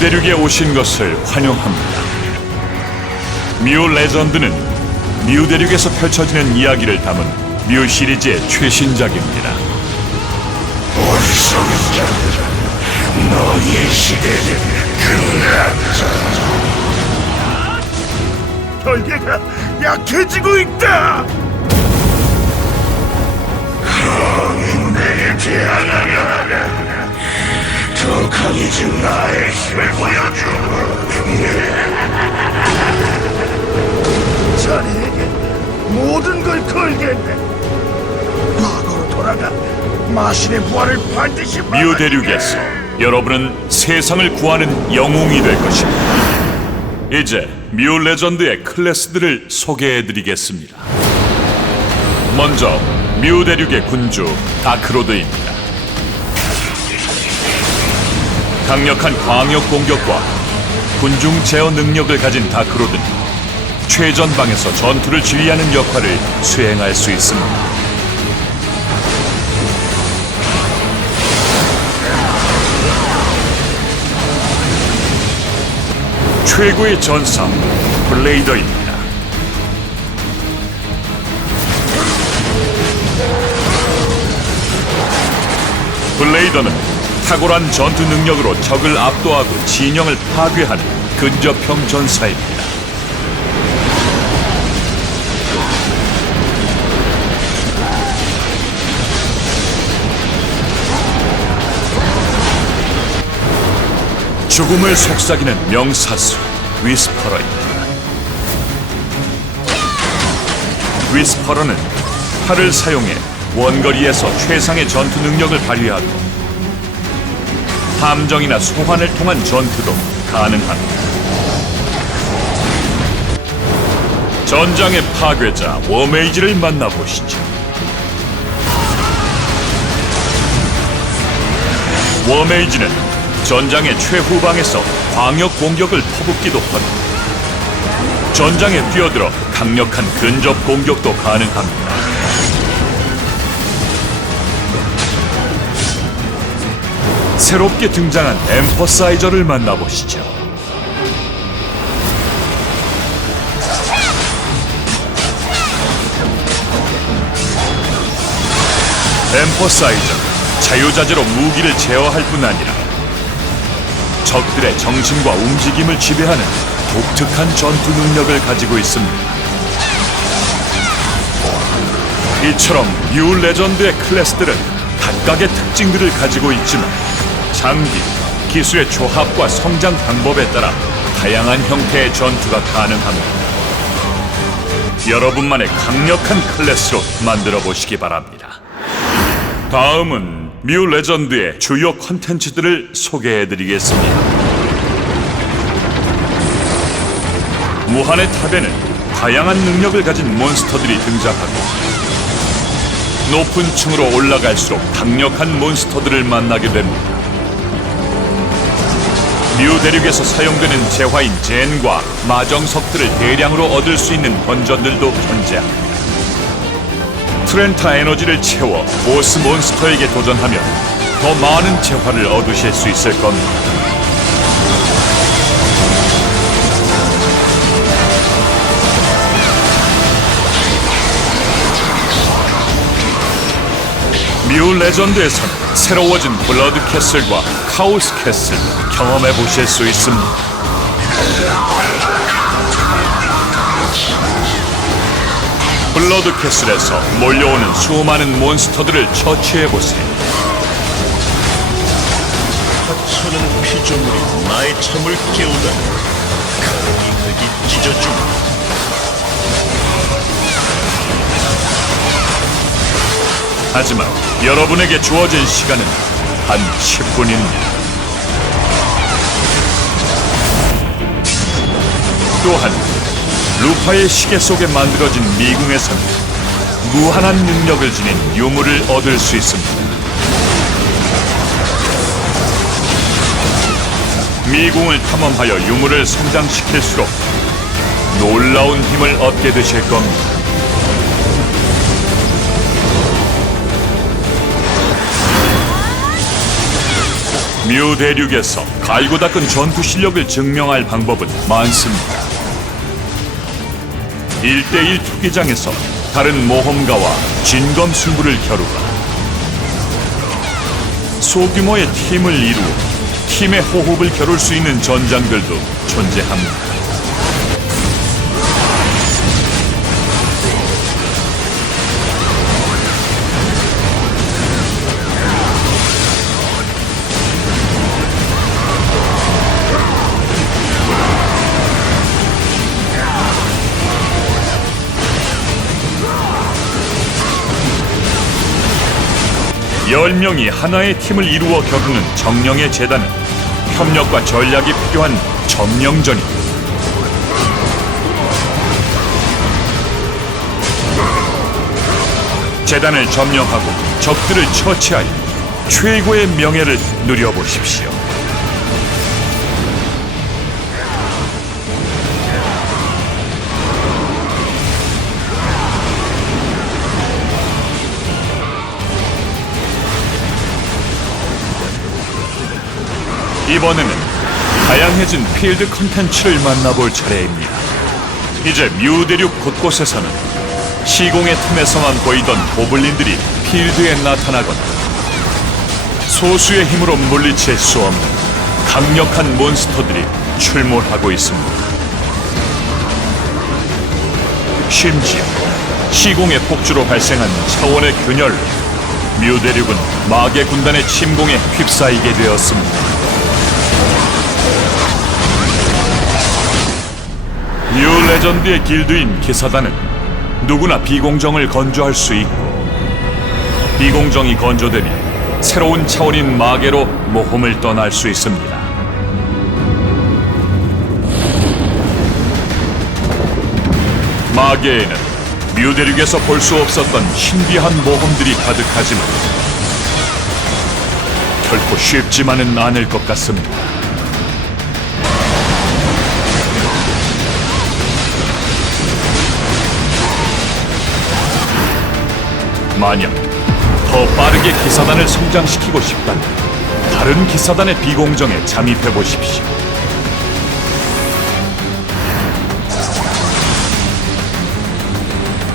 대륙에 오신 것을 환영합니다. 뮤 레전드는 뮤 대륙에서 펼쳐지는 이야기를 담은 뮤 시리즈의 최신작입니다. 자들아 너희의 시대는 끝났다 결계가 약해지고 있다 내게 대항하려 하라 더 강해진 나의 힘을 보여줘 자네에게 모든 걸 걸겠네 과거로 돌아가 마신의 부활을 반드시 뮤. 대륙에서 여러분은 세상을 구하는 영웅이 될 것입니다. 이제 뮤 레전드의 클래스들을 소개해드리겠습니다. 먼저 뮤 대륙의 군주 다크로드입니다. 강력한 광역 공격과 군중 제어 능력을 가진 다크로드는 최전방에서 전투를 지휘하는 역할을 수행할 수 있습니다. 최고의 전사 블레이더입니다. 블레이더는 탁월한 전투 능력으로 적을 압도하고 진영을 파괴하는 근접형 전사입니다. 죽음을 속삭이는 명사수 위스퍼러입니다. 위스퍼러는 팔을 사용해 원거리에서 최상의 전투 능력을 발휘하고 함정이나 소환을 통한 전투도 가능합니다. 전장의 파괴자 워메이지를 만나보시죠. 워메이지는 전장의 최후방에서 광역 공격을 퍼붓기도 하고 전장에 뛰어들어 강력한 근접 공격도 가능합니다. 새롭게 등장한 엠퍼사이저를 만나보시죠. 엠퍼사이저 자유자재로 무기를 제어할 뿐 아니라 적들의 정신과 움직임을 지배하는 독특한 전투 능력을 가지고 있습니다. 이처럼 뉴 레전드의 클래스들은 각각의 특징들을 가지고 있지만 장비, 기술의 조합과 성장 방법에 따라 다양한 형태의 전투가 가능합니다. 여러분만의 강력한 클래스로 만들어 보시기 바랍니다. 다음은 뮤 레전드의 주요 컨텐츠들을 소개해 드리겠습니다. 무한의 탑에는 다양한 능력을 가진 몬스터들이 등장하고 높은 층으로 올라갈수록 강력한 몬스터들을 만나게 됩니다. 뮤 대륙에서 사용되는 재화인 젠과 마정석들을 대량으로 얻을 수 있는 건전들도 존재합니다. 트렌타 에너지를 채워 보스 몬스터에게 도전하면 더 많은 재화를 얻으실 수 있을 겁니다. 뮤 레전드에서는 새로워진 블러드 캐슬과 카오스 캐슬 경험해 보실 수 있습니다. 블러드 캐슬에서 몰려오는 수많은 몬스터들을 처치해 보세요. 하찮은 피조물이 나의 참을 깨우다 가랭이 흙이 찢어주고 하지만 여러분에게 주어진 시간은 단 10분입니다. 또한 루파의 시계 속에 만들어진 미궁에서는 무한한 능력을 지닌 유물을 얻을 수 있습니다. 미궁을 탐험하여 유물을 성장시킬수록 놀라운 힘을 얻게 되실 겁니다. 뮤 대륙에서 갈고 닦은 전투 실력을 증명할 방법은 많습니다. 1대1 투기장에서 다른 모험가와 진검 승부를 겨루거나 소규모의 팀을 이루어 팀의 호흡을 겨룰 수 있는 전장들도 존재합니다. 열명이 하나의 팀을 이루어 겨루는 정령의 재단은 협력과 전략이 필요한 점령전입니다. 재단을 점령하고 적들을 처치하여 최고의 명예를 누려보십시오. 이번에는 다양해진 필드 컨텐츠를 만나볼 차례입니다. 이제 뮤대륙 곳곳에서는 시공의 틈에서만 보이던 고블린들이 필드에 나타나거나 소수의 힘으로 물리칠 수 없는 강력한 몬스터들이 출몰하고 있습니다. 심지어 시공의 폭주로 발생한 차원의 균열로 뮤대륙은 마계 군단의 침공에 휩싸이게 되었습니다. 뉴 레전드의 길드인 기사단은 누구나 비공정을 건조할 수 있고 비공정이 건조되니 새로운 차원인 마계로 모험을 떠날 수 있습니다. 마계에는 뮤대륙에서 볼 수 없었던 신비한 모험들이 가득하지만 결코 쉽지만은 않을 것 같습니다. 만약 더 빠르게 기사단을 성장시키고 싶다면 다른 기사단의 비공정에 잠입해 보십시오.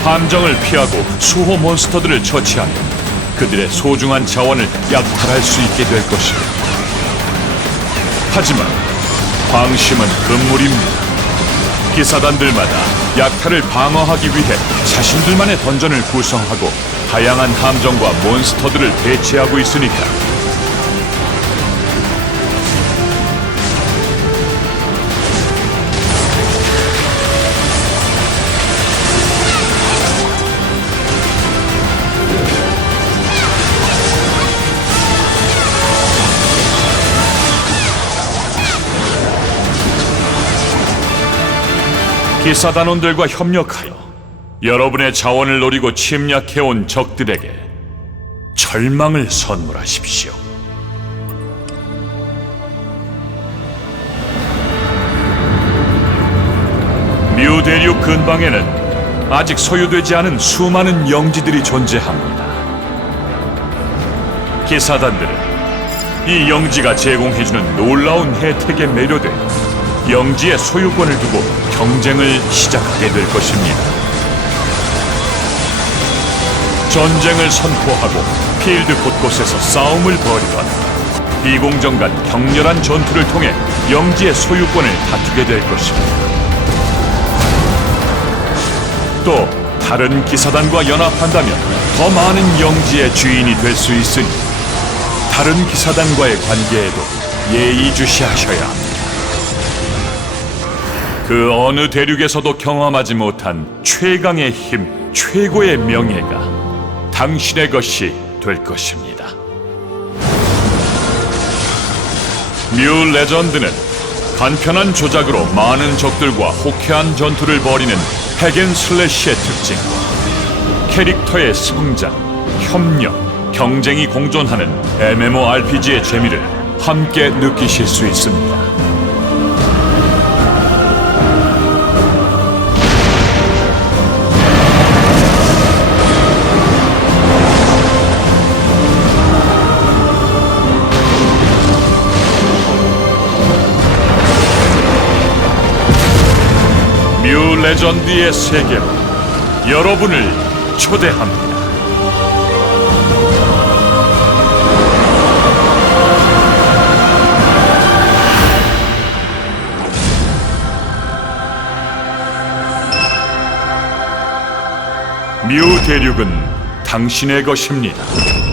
함정을 피하고 수호 몬스터들을 처치하며 그들의 소중한 자원을 약탈할 수 있게 될 것입니다. 하지만 방심은 금물입니다. 기사단들마다 약탈을 방어하기 위해 자신들만의 던전을 구성하고 다양한 함정과 몬스터들을 대체하고 있으니까. 기사단원들과 협력하여 여러분의 자원을 노리고 침략해온 적들에게 절망을 선물하십시오. 뮤대륙 근방에는 아직 소유되지 않은 수많은 영지들이 존재합니다. 기사단들은 이 영지가 제공해주는 놀라운 혜택에 매료돼 영지의 소유권을 두고 경쟁을 시작하게 될 것입니다. 전쟁을 선포하고 필드 곳곳에서 싸움을 벌이거나 비공정 간 격렬한 전투를 통해 영지의 소유권을 다투게 될 것입니다. 또 다른 기사단과 연합한다면 더 많은 영지의 주인이 될 수 있으니 다른 기사단과의 관계에도 예의주시하셔야 합니다. 그 어느 대륙에서도 경험하지 못한 최강의 힘, 최고의 명예가 당신의 것이 될 것입니다. 뮤 레전드는 간편한 조작으로 많은 적들과 호쾌한 전투를 벌이는 핵앤 슬래시의 특징과 캐릭터의 성장, 협력, 경쟁이 공존하는 MMORPG의 재미를 함께 느끼실 수 있습니다. 레전드의 세계로 여러분을 초대합니다. 뮤 대륙은 당신의 것입니다.